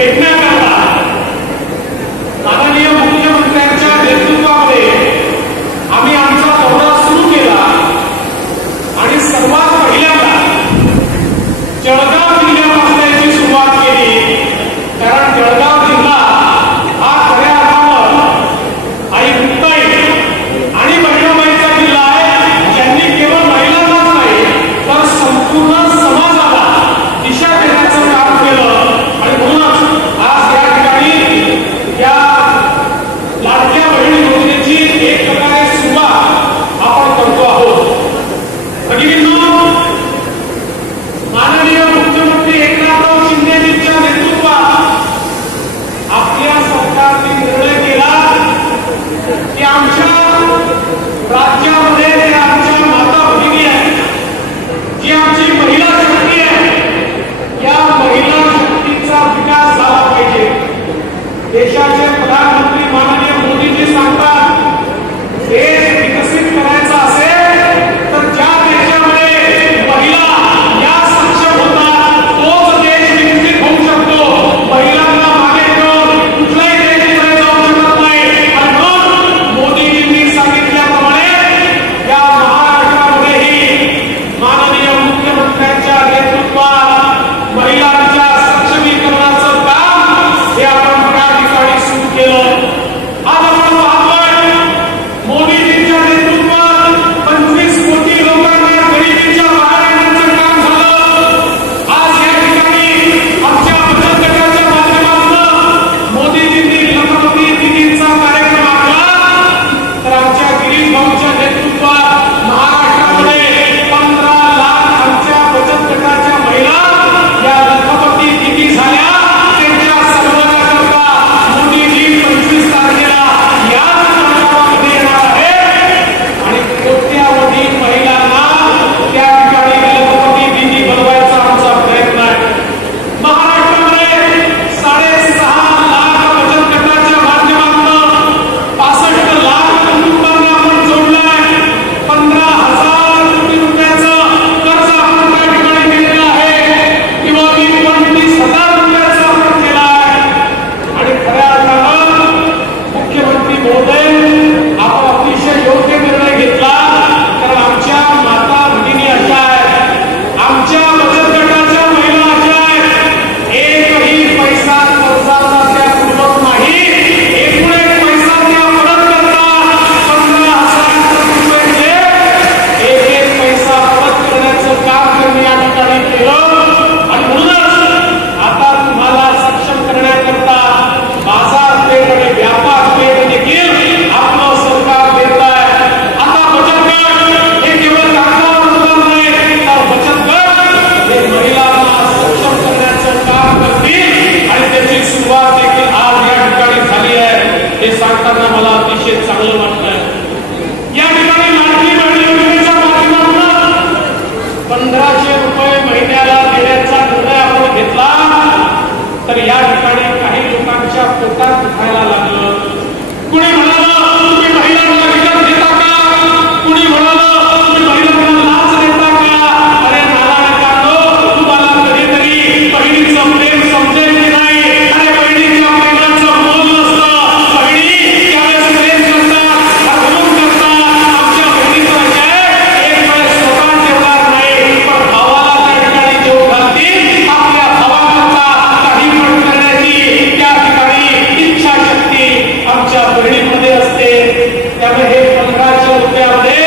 भेटण्याकरता माननीय मुख्यमंत्र्यांच्या नेतृत्वामध्ये आम्ही आमचा दौरा सुरू केला आणि सर्वात पहिल्यांदा जळगाव जिल्ह्यापासून याची सुरुवात केली. कारण जळगाव जिल्हा हा खऱ्या अर्थानं आई मुक्ताई आणि बहिणाबाईचा जिल्हा आहे, ज्यांनी केवळ महिलांनाच नाही तर संपूर्ण समाजाला दिशा देण्याचं काम केलं. आणि म्हणूनच आज या ठिकाणी या लाडक्या बहिणी योजनेची एक प्रकारे सुरुवात आपण करतो आहोत. भगिनींनो, माननीय मुख्यमंत्री एकनाथराव शिंदेजींच्या नेतृत्वात आपल्या सरकारने निर्णय केला की आमच्या राज्यामध्ये जे आमच्या माता भगिनी आहेत, जी आमची महिला शक्ती आहे, या महिला शक्तीचा विकास झाला पाहिजे. देशाचे प्रधानमंत्री माननीय मोदीजी सांगतात, देश विकसित करायचा असेल तर ज्या देशामध्ये महिला या सक्षम होतात तोच देश विकसित होऊ शकतो. महिलांना मागे ठेवून कुठलाही देश पुढे जाऊ शकत नाही. आणि म्हणून मोदीजींनी सांगितल्याप्रमाणे या महाराष्ट्रामध्येही माननीय मुख्यमंत्र्यांच्या नेतृत्वात महिलांच्या सक्षमीकरणाचं काम हे आपण त्या ठिकाणी सुरू केलं. आज आपण पाहतोय मोदीजींच्या नेतृत्वात 25 कोटी लोकांना गरिबीच्या बाहेर आणण्याचं काम झालं. आज या ठिकाणी आमच्या बचत गटाच्या माध्यमातून मोदीजींनी लखपती दिदींचा कार्यक्रम आखला, तर आमच्या गिरीश भाऊच्या नेतृत्वात महाराष्ट्रामध्ये 15 लाख आमच्या बचत गटाच्या महिला या लखपती दिदी झाल्या. त्यांच्या सन्मानाकरता मोदीजी 25 तारखेला याच कार्यक्रमामध्ये येणार आहे आणि कोट्यावधी महिलांना त्या ठिकाणी लखपती दिदी बनवायचा आमचा प्रयत्न आहे. महाराष्ट्रामध्ये 6.5 लाख बचत गटाच्या माध्यमातून 65 लाख कुटुंबांना आपण जोडलंय. 15,000 कोटी रुपयाचं कर्ज आपण त्या ठिकाणी दिलेलं आहे किंवा 25,000 रुपयाचं आपण केलं आहे. आणि खऱ्या अर्थानं मुख्यमंत्री महोदय आपण अतिशय योग्य निर्णय घेतला. कारण आमच्या माता भगिनी अशा आहेत, आमच्या बचत गटाच्या महिला अशा आहेत, एकही पैसा कर्जाचा त्या पुरवत नाही. एकूण एक पैसा त्या परत करतात. 15,000 रुपयाचे एक पैसा परत करण्याचं काम त्यांनी या ठिकाणी केलं. आणि म्हणूनच आता तुम्हाला सक्षम करण्याकरता बाजारपेठ आणि व्यापार पेठ देखील आपलं सरकार देत आहे. आता बचत गट हे केवळ कागदावर होणार नाही, तर बचत गट हे महिलांना सक्षम करण्याचं काम करतील आणि त्याची सुरुवात देखील आज या ठिकाणी झाली आहे. हे सांगताना मला अतिशय चांगलं वाटतंय. या ठिकाणी लाडकी बहीण योजनेच्या माध्यमातून 1,500 रुपये महिन्याला देण्याचा निर्णय आपण घेतला, तर या ठिकाणी काही लोकांच्या पोटात दुखायला लागलं. कुणी म्हणालं तुम्ही महिलांना विकत घेता का, कुणी म्हणालं तुम्ही महिलांना लाच देता का. अरे नालायकांनो, तुम्हाला कधीतरी बहिणीचं प्रेम समजेल की नाही. अरे बहिणीच्या प्रेमाचं मोल नसतं. बहिणी त्यावेळेस प्रेम करतात, हरवून करतात. आमच्या बहिणीचं एक वेळेस स्वतः ठेवणार नाही, पण भावाला त्या ठिकाणी जेव घालतील. आपल्या भावाकरता काही पण करण्याची त्या ठिकाणी इच्छाशक्ती आमच्या बहिणींमध्ये असते. त्यामुळे हे 1,500 रुपयामध्ये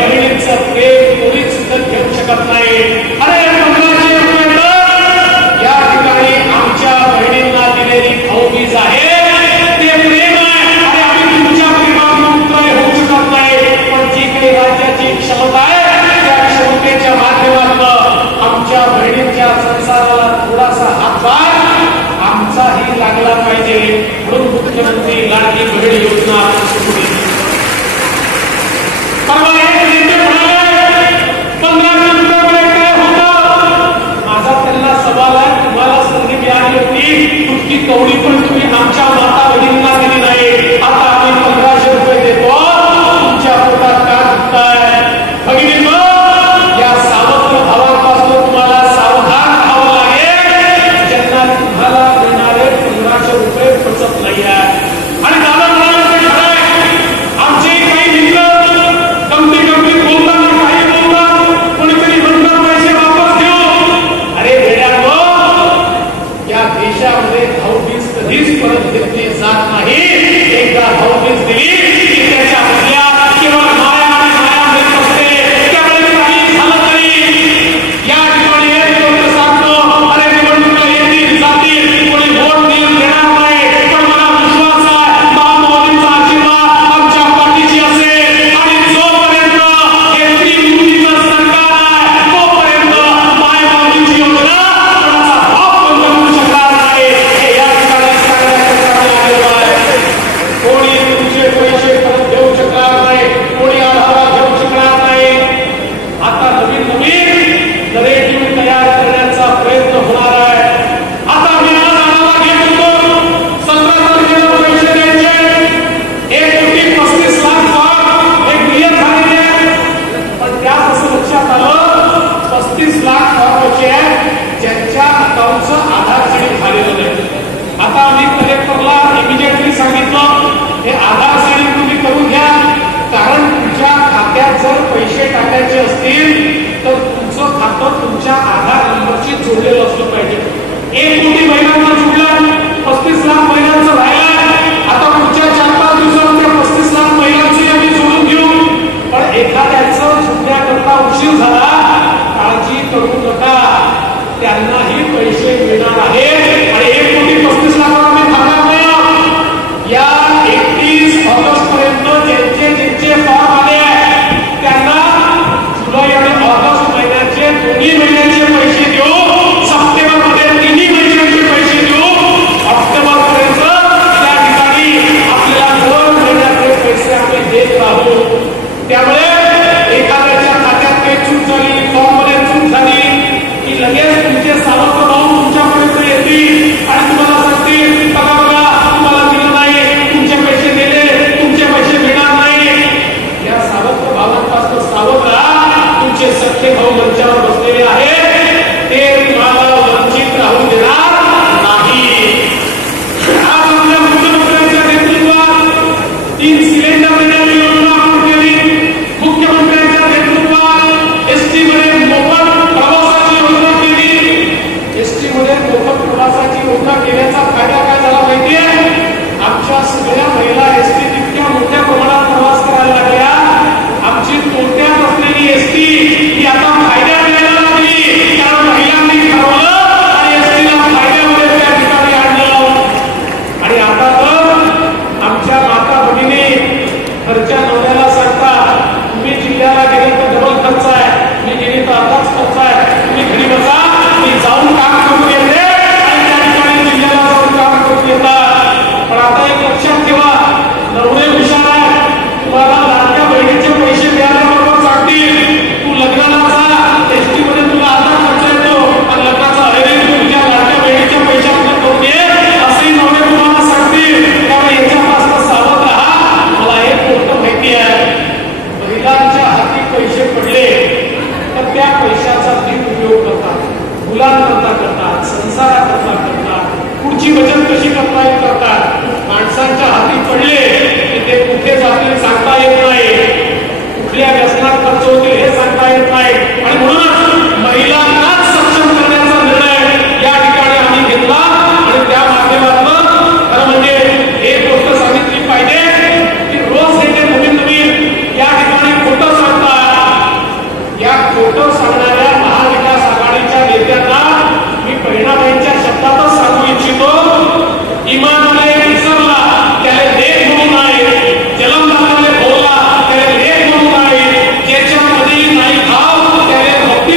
बहिणीचं प्रेम कोणी सुद्धा घेऊ शकत नाही. अरे 1,500 रुपये तर या ठिकाणी आमच्या बहिणींना दिलेली भाऊबीज आहे, ते प्रेम आहे. अरे आम्ही तुमच्या प्रेमात मुक्त होऊ शकत नाही, पण जी काही राज्याची क्षमता आहे त्या क्षमतेच्या माध्यमातून आमच्या बहिणींच्या संसाराला थोडासा हातभार आमचाही लागला पाहिजे. म्हणून मुख्यमंत्री लाडकी बहीण योजना सुरू केली. परवा एक नेते म्हणाले 1,500 रुपयामध्ये काय होतं. माझा त्यांना सवाल आहे, तुम्हाला संधी मिळाली होती, तुमची कवडी पण तुम्ही आमच्या माता भगिनींना दिली नाही. आता आम्ही 1,500 रुपये देतो, तुमच्या पोटात का दुखताय. भगिनींनो, या सावत्र भावापासून तुम्हाला सावधान राहावं लागेल. ज्यांना तुम्हाला देणारे गावचं आधार सीडिंग झालेलं नाही. आता आम्ही कलेक्टरला इमिजिएटली सांगितलं हे आधार सीडिंग तुम्ही करून घ्या, कारण तुमच्या खात्यात जर पैसे टाकायचे असतील तर तुमचं खातं तुमच्या आधार नंबरशी जोडलेलं असलं पाहिजे. 1 कोटी महिलांना जोडलं, 35 लाख महिलांचं राहिलं. आता पुढच्या 4-5 दिवसांमध्ये 35 लाख महिलांची आम्ही जोडून घेऊ. पण एखाद्याचं जुळण्याकरता उशीर झाला, काळजी करू नका, त्यांनाही पैसे मिळणार आहेत. आणि 1,35,00,000 आम्ही थांबणार नाही. या 31 ऑगस्ट पर्यंत ज्यांचे फॉर्म आले आहेत त्यांना जुलै आणि ऑगस्ट महिन्याचे दोन्ही महिन्याचे पैसे देऊ, सप्टेंबर मध्ये तिन्ही महिन्याचे पैसे देऊ, ऑक्टोबर पर्यंत त्या ठिकाणी आपल्याला 2 महिन्याचे पैसे आम्ही देत राहू. त्यामुळे एखाद्याच्या खात्यात काही चूक झाली, फॉर्म मध्ये चूक झाली की लगेच तुमचे सावत्र भाऊ तुमच्यापर्यंत येतील आणि तुम्हाला सांगतील बघा बघा तुम्हाला दिलं नाही, तुमचे पैसे दिले, तुमचे पैसे मिळणार नाही. या सावत्र भावांपासून सावध राहा. तुमचे सख्खे भाऊ मंचावर बसलेले आहेत, ते तुम्हाला वंचित राहू देणार नाही. आज आपल्या मुख्यमंत्र्यांच्या नेतृत्वात 3 सिलेंडर देण्याची योजना आपण केली. मुख्यमंत्र्यांच्या नेतृत्वात एसटी मध्ये मोफत प्रवासाची योजना केली. एसटी मध्ये मोफत प्रवासाची योजना केल्याचा फायदा काय झाला माहितीये? आमच्या सगळ्या महिला एसटी इतक्या मोठ्या प्रमाणात प्रवास करायला लागल्या. आमची तोट्यात असलेली एसटी ही आता फायद्यात यायला लागली, कारण महिलांनी ठरवलं आणि एसटीला फायद्यामध्ये त्या ठिकाणी आणलं. आणि आता तर आमच्या माता भगिनी घरच्या नवऱ्याला सांगता तुम्ही जिल्ह्याला गेले तर डबल खर्च आहे, मी गेली तर अर्धाच खर्च आहे, तुम्ही घरी बसा, मी जाऊन काम करून येते आणि त्या ठिकाणी जिल्ह्याला जाऊन काम करून येतात. पण आता एक लक्षात ठेवा, नवरे हुशार आहे, तुम्हाला लाडक्या बहिणीचे पैसे मिळाल्याबरोबर सांगतील तू लग्नाला जा, एसटी मध्ये तुला अर्धा खर्च येतो आणि लग्नाचा अरेंज तुझ्या लाडक्या बहिणीच्या पैशातून करून ये, असेही नवरे तुम्हाला सांगतील. त्यामुळे याच्यापासून सावध राहा. मला एक गोष्ट माहिती आहे, महिलांच्या हाती पैसे पडले तर त्या पैशाचा उपयोग करतात, मुलांकरता करतात, संसाराकरता करतात, पुढची बचत कशी करता येईल करतात. माणसांच्या हाती पडले की ते कुठे जातील सांगता येत नाही, कुठल्या व्यसनात खर्च होतील हे सांगता येत नाही. आणि म्हणूनच महिलांनाच सक्षम करण्याचा निर्णय या ठिकाणी आम्ही घेतला. आणि त्या माध्यमातून खरं म्हणजे एक गोष्ट सांगितली पाहिजे की रोज हे नवीन नवीन या ठिकाणी खोटं सांगतात. या खोटं सांगणाऱ्या महाविकास आघाडीच्या नेत्यांना मी बहिणाबाईंच्या शब्दातच सांगू इच्छितो, इमानाने विसरला त्याला देख म्हणून नाही, जलमदानाने बोलला त्याला लेख म्हणून नाही, ज्याच्यामध्ये नाही भाव त्याला भक्ती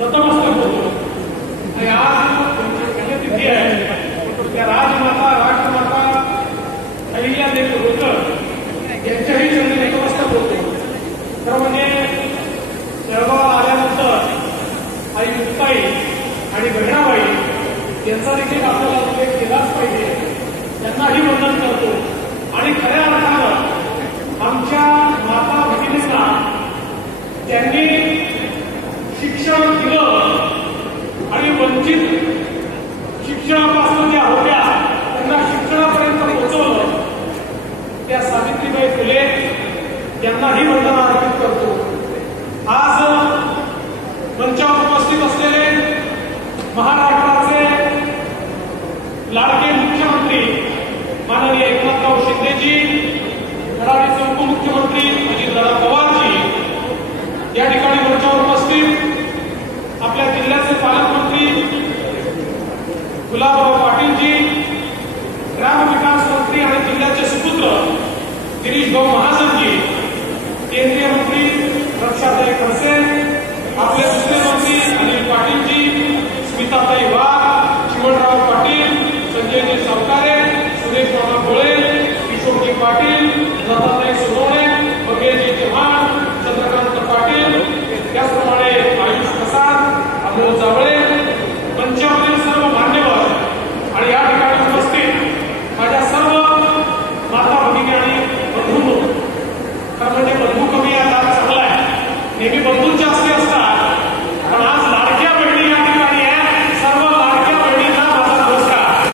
नतमस्तक होतो. आणि आज पुण्यतिथी आहे. त्या राजमाता राष्ट्रमाता अहिल्यादेवी होळकर यांच्याही चरणी नतमस्तक होतो. खरं म्हणजे जळगाव आल्यानंतर आई मुक्ताई आणि बहिणाबाई यांचा देखील आपल्याला उल्लेख केलाच पाहिजे. त्यांनाही वंदन करतो. आणि खऱ्या अर्थानं आमच्या माता भगिनींना त्यांनी शिक्षण दिलं आणि वंचित शिक्षणापासून ज्या होत्या त्यांना शिक्षणापर्यंत पोहोचवलं. त्या सावित्रीबाई फुले यांनाही वंदन अर्पित करतो. आज मंचावर उपस्थित असलेले महाराष्ट्राचे लाडके